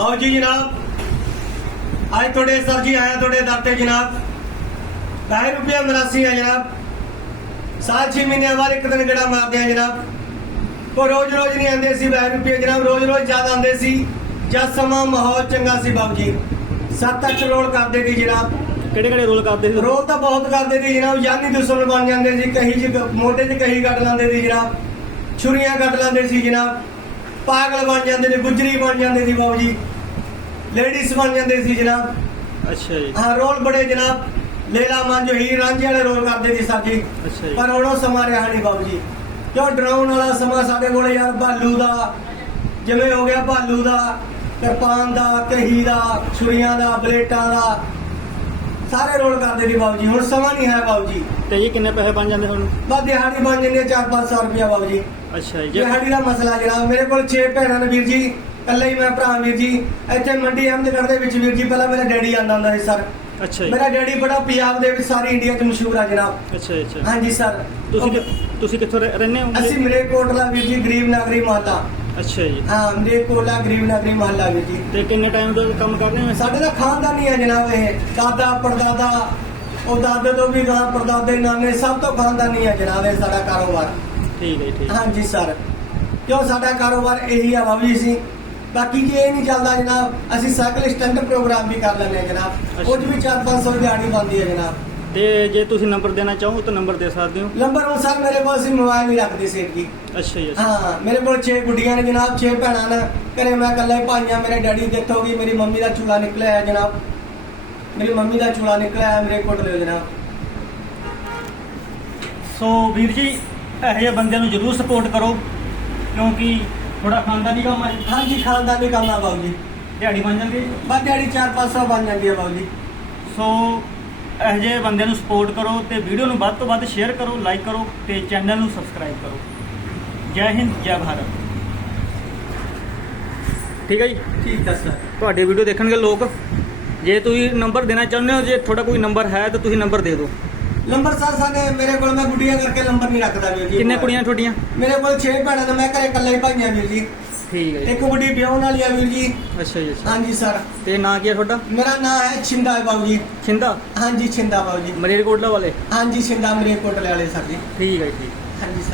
ਆਓ ਜੀ ਜਨਾਬ। ਅੱਜ ਤੁਹਾਡੇ ਸਰ ਜੀ ਆਇਆ ਤੁਹਾਡੇ ਦਰ ਤੇ ਜਨਾਬ। 2 ਰੁਪਏ ਮਰਾਸੀ ਹੈ ਜਨਾਬ। ਸਾਲ 6 ਮਹੀਨਿਆਂ ਬਾਅਦ ਇੱਕ ਦਿਨ ਗੇੜਾ ਮਾਰਦੇ ਆ ਜਨਾਬ। ਉਹ ਰੋਜ਼ ਰੋਜ਼ ਨਹੀਂ ਆਉਂਦੇ ਸੀ 2 ਰੁਪਏ ਜਨਾਬ ਰੋਜ਼ ਰੋਜ਼ ਜ਼ਿਆਦਾ ਆਉਂਦੇ ਸੀ। ਜਦ ਸਮਾਂ ਮਾਹੌਲ ਚੰਗਾ ਸੀ ਬਾਬੂ ਜੀ। 7-8 ਰੋਲ ਕਰਦੇ ਸੀ ਜਨਾਬ। ਕਿਹੜੇ ਕਿਹੜੇ ਰੋਲ ਕਰਦੇ ਸੀ? ਰੋਲ ਤਾਂ ਬਹੁਤ ਕਰਦੇ ਸੀ ਜਨਾਬ। ਜਾਨੀ ਦੁਸ਼ਮਣ ਬਣ ਜਾਂਦੇ ਸੀ ਕਹੀ ਜੀ ਮੋਢੇ 'ਚ ਕਹੀ ਕੱਢ ਲੈਂਦੇ ਸੀ ਜਨਾਬ। ਛੁਰੀਆਂ ਕੱਢ ਲੈਂਦੇ ਸੀ ਜਨਾਬ। ਪਾਗਲ ਬਣ ਜਾਂਦੇ ਨੇ ਗੁਜਰੀ ਬਣ ਜਾਂਦੇ ਸੀ ਬਾਬੂ ਜੀ। ਲੇਡੀਜ਼ ਬਣ ਜਾਂਦੇ ਸੀ ਜਨਾਬ। ਅੱਛਾ ਜੀ। ਹਾਂ ਰੋਲ ਬੜੇ ਜਨਾਬ। ਲੇਲਾ ਮੰਜੋ ਹੀ ਰਾਂਝੇ ਵਾਲੇ ਰੋਲ ਕਰਦੇ ਸੀ ਸਰ ਜੀ ਅੱਛਾ ਜੀ। ਪਰ ਹੁਣ ਉਹ ਸਮਾਂ ਰਿਹਾ ਨਹੀਂ ਬਾਬੂ ਜੀ। ਕਿਉਂ ਡਰਾਉਣ ਵਾਲਾ ਸਮਾਂ ਸਾਡੇ ਕੋਲ ਯਾਰ ਭਾਲੂ ਦਾ। ਜਿਵੇਂ ਹੋ ਗਿਆ ਭਾਲੂ ਦਾ ਕਿਰਪਾਨ ਦਾ ਕਹੀ ਦਾ ਛੁਰੀਆਂ ਦਾ ਬਲੇਟਾਂ ਦਾ। ਸਾਰੇ ਰੋਲ ਕਰਦੇ ਸੀ ਬਾਬੂ ਜੀ। ਹੁਣ ਸਮਾਂ ਨਹੀਂ ਹੈ ਬਾਬੂ ਜੀ। ਤੇ ਇਹ ਕਿੰਨੇ ਪੈਸੇ ਬਣ ਜਾਂਦੇ ਹੁਣ? ਬਸ ਦਿਹਾੜੀ ਬਣ ਜਾਂਦੀ ਹੈ 4-500 ਰੁਪਇਆ ਬਾਬੂ ਜੀ। ਅੱਛਾ ਜੀ ਜੇ ਦਿਹਾੜੀ ਦਾ ਮਸਲਾ ਜਨਾਬ ਮੇਰੇ ਕੋਲ 6 ਭੈਣਾਂ ਨੇ ਵੀਰ ਜੀ। ਇਕੱਲਾ ਹੀ ਮੈਂ ਭਰਾ ਵੀਰ ਜੀ ਇੱਥੇ ਮੰਡੀ ਅਹਿਮਦਗੜ੍ਹ ਦੇ ਵਿੱਚ ਵੀਰ ਜੀ ਪਹਿਲਾਂ ਮੇਰਾ ਡੈਡੀ ਆਂਦਾ ਹੁੰਦਾ ਸੀ ਸਰ। ਅੱਛਾ ਜੀ। ਮੇਰਾ ਡੈਡੀ ਬੜਾ ਪੰਜਾਬ ਦੇ ਵਿੱਚ ਸਾਰੀ ਇੰਡੀਆ 'ਚ ਮਸ਼ਹੂਰ ਆ ਜਨਾਬ। ਅੱਛਾ ਅੱਛਾ ਹਾਂਜੀ ਸਰ। ਤੁਸੀਂ ਕਿ- ਤੁਸੀਂ ਕਿੱਥੋਂ ਰਹਿ- ਰਹਿੰਦੇ ਹੋ? ਅਸੀਂ ਮਰੇ ਕੋਟਲਾ ਵੀਰ ਜੀ ਗਰੀਬ ਨਗਰੀ ਮਹੱਲਾ ਅੱਛਾ ਜੀ। ਹਾਂ ਮਰੇ ਕੋਟਲਾ ਗਰੀਬ ਨਗਰੀ ਮਹੱਲਾ ਵੀਰ ਜੀ। ਤੇ ਕਿੰਨੇ ਟਾਈਮ ਤੋਂ ਕੰਮ ਕਰ ਰਹੇ ਹੋ? ਸਾਡੇ ਦਾ ਖਾਨਦਾਨੀ ਹੈ ਜਨਾਬ ਇਹ। ਦਾਦਾ ਪੜਦਾਦਾ ਉਹ ਦਾਦੇ ਤੋਂ ਵੀ ਗਾਂ ਪੜਦਾਦੇ ਨਾਨੇ ਸਭ ਤੋਂ ਖਾਨਦਾਨੀ ਹੈ ਜਨਾਬ ਇਹ ਸਾਡਾ ਕਾਰੋਬਾਰ। ਠੀਕ ਹੈ ਜੀ, ਠੀਕ ਹਾਂਜੀ ਸਰ। ਕਿਉਂ ਸਾਡਾ ਕਾਰੋਬਾਰ ਇਹੀ ਆ ਬਾਬੂ ਜੀ। ਸੀ ਬਾਕੀ ਜੇ ਇਹ ਨਹੀਂ ਚੱਲਦਾ ਜਨਾਬ ਅਸੀਂ ਸਾਈਕਲ ਸਟੈਂਡ ਪ੍ਰੋਗਰਾਮ ਵੀ ਕਰ ਲੈਂਦੇ ਹਾਂ ਜਨਾਬ। ਉਹ 'ਚ ਵੀ 4-500 ਦਿਹਾੜੀ ਬਣਦੀ ਹੈ ਜਨਾਬ। ਤੇ ਜੇ ਤੁਸੀਂ ਨੰਬਰ ਦੇਣਾ ਚਾਹੋ ਤਾਂ ਨੰਬਰ ਦੇ ਸਕਦੇ ਹੋ। ਨੰਬਰ ਹੁਣ ਸਰ ਮੇਰੇ ਕੋਲ ਅਸੀਂ ਮੋਬਾਈਲ ਨਹੀਂ ਰੱਖਦੇ ਸੇਠ ਜੀ। ਅੱਛਾ ਜੀ ਅੱਛਾ। ਹਾਂ ਮੇਰੇ ਕੋਲ 6 ਗੁੱਡੀਆਂ ਨੇ ਜਨਾਬ 6 ਭੈਣਾਂ ਨੇ। ਘਰੇ ਮੈਂ ਇਕੱਲਾ ਹੀ ਭਾਈਆਂ ਮੇਰੇ ਡੈਡੀ ਦੀ ਡੈਥ ਹੋ ਗਈ ਮੇਰੀ ਮੰਮੀ ਦਾ ਚੂਲਾ ਨਿਕਲਿਆ ਹੈ ਜਨਾਬ। ਮੇਰੀ ਮੰਮੀ ਦਾ ਚੂਲਾ ਨਿਕਲਿਆ ਹੈ ਮੇਰੇ ਕੋਲ ਲਿਓ ਜਨਾਬ। ਸੋ ਵੀਰ ਜੀ ਇਹੋ ਜਿਹੇ ਬੰਦਿਆਂ ਨੂੰ ਜ਼ਰੂਰ ਸਪੋਰਟ ਕਰੋ ਕਿਉਂਕਿ ਥੋੜਾ ਖਾਨਦਾਨੀ ਕੰਮ ਹੈ ਹਾਂਜੀ ਖਾਨਦਾਨੀ ਕੰਮ ਆ ਬਾਬੂ ਜੀ। ਦਿਹਾੜੀ ਬਣ ਜਾਂਦੀ ਹੈ ਬਸ ਦਿਹਾੜੀ 4-500 ਬਣ ਜਾਂਦੀ ਹੈ ਬਾਬੂ ਜੀ। ਸੋ ਇਹੋ ਜਿਹੇ ਬੰਦਿਆਂ ਨੂੰ ਸਪੋਰਟ ਕਰੋ ਤੇ ਵੀਡੀਓ ਨੂੰ ਵੱਧ ਤੋਂ ਵੱਧ ਸ਼ੇਅਰ ਕਰੋ ਲਾਈਕ ਕਰੋ ਤੇ ਚੈਨਲ ਨੂੰ ਸਬਸਕ੍ਰਾਈਬ ਕਰੋ। ਜੈ ਹਿੰਦ ਜੈ ਭਾਰਤ। ਠੀਕ ਹੈ ਜੀ? ਠੀਕ ਹੈ ਸਰ। ਤੁਹਾਡੀ ਵੀਡੀਓ ਦੇਖਣਗੇ ਲੋਕ। ਜੇ ਤੁਸੀਂ ਨੰਬਰ ਦੇਣਾ ਚਾਹੁੰਦੇ ਹੋ ਜੇ ਤੁਹਾਡਾ ਕੋਈ ਨੰਬਰ ਹੈ ਤਾਂ ਤੁਸੀਂ ਨੰਬਰ ਦੇ ਦਿਓ। ਨੰਬਰ ਸਰ ਸਾਡੇ ਮੇਰੇ ਕੋਲ ਮੈਂ ਗੁੱਡੀਆਂ ਕਰਕੇ ਨੰਬਰ ਨਹੀਂ ਰੱਖਦਾ ਵੀਰ ਜੀ। ਕਿੰਨੇ ਕੁੜੀਆਂ ਤੁਹਾਡੀਆਂ? ਮੇਰੇ ਕੋਲ 6 ਭੈਣਾਂ ਨੇ ਮੈਂ ਘਰੇ ਇਕੱਲਾ ਹੀ ਭਾਈਆਂ ਵੀਰ ਜੀ। ਠੀਕ ਹੈ ਜੀ। ਇੱਕ ਗੁੱਡੀ ਵਿਆਹਣ ਵਾਲੀ ਆ ਵੀਰ ਜੀ। ਅੱਛਾ ਜੀ ਅੱਛਾ। ਹਾਂਜੀ ਸਰ। ਤੇ ਨਾਂ ਕੀ ਹੈ ਤੁਹਾਡਾ? ਮੇਰਾ ਨਾਮ ਹੈ ਛਿੰਦਾ ਬਾਬੂ ਜੀ। ਛਿੰਦਾ? ਹਾਂਜੀ ਛਿੰਦਾ ਬਾਬੂ ਜੀ। ਮਲੇਰਕੋਟਲਾ ਵਾਲੇ? ਹਾਂਜੀ ਛਿੰਦਾ ਮਰੇ ਕੋਟਲੇ ਵਾਲੇ ਸਰ ਜੀ। ਠੀਕ ਹੈ ਜੀ, ਠੀਕ ਹਾਂਜੀ ਸਰ।